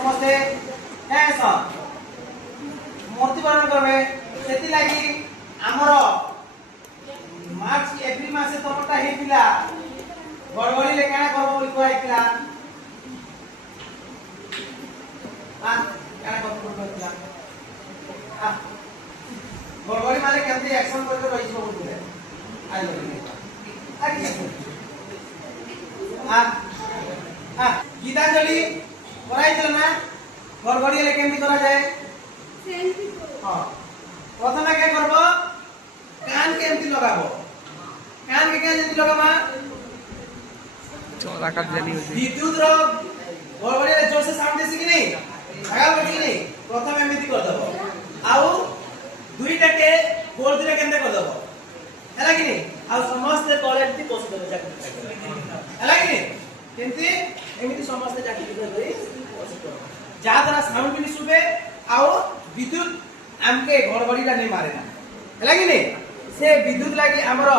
समस्ते कैसा मृत्युवरण करबे सेति लागि हमर मार्च एप्रिल मासे तमटा हेतिला गड़बड़ी ले काना करबो बोली कहैतिला आ काना करबो कहैतिला आ गड़बड़ी माने केमती एक्शन करके रहिसो बोलुले आई लो आ आ गीतांजलि कराइছিল ना गड़बड़ी ले केमती करा जाए हां प्रथमे के करबो कान केमती लगाबो कान के केमती लगाबा चोरा काट देली होती विद्युत रो गड़बड़ी रे जोर से साउंड देसी कि नहीं लगा पड़ी कि नहीं प्रथमे एमिति कर दबो आउ दुईटा के गोल दिले केमते कर दबो हैला कि नहीं आ समस्त कलेक्ट कोस दबो जाके हैला कि नहीं केमती एमिति समस्त जाके कर जा द्वारा साउंड भी सुबे आउ विद्युत आमके गड़बड़ी ला नहीं मारे ना हैला कि नहीं से विद्युत लागि हमरो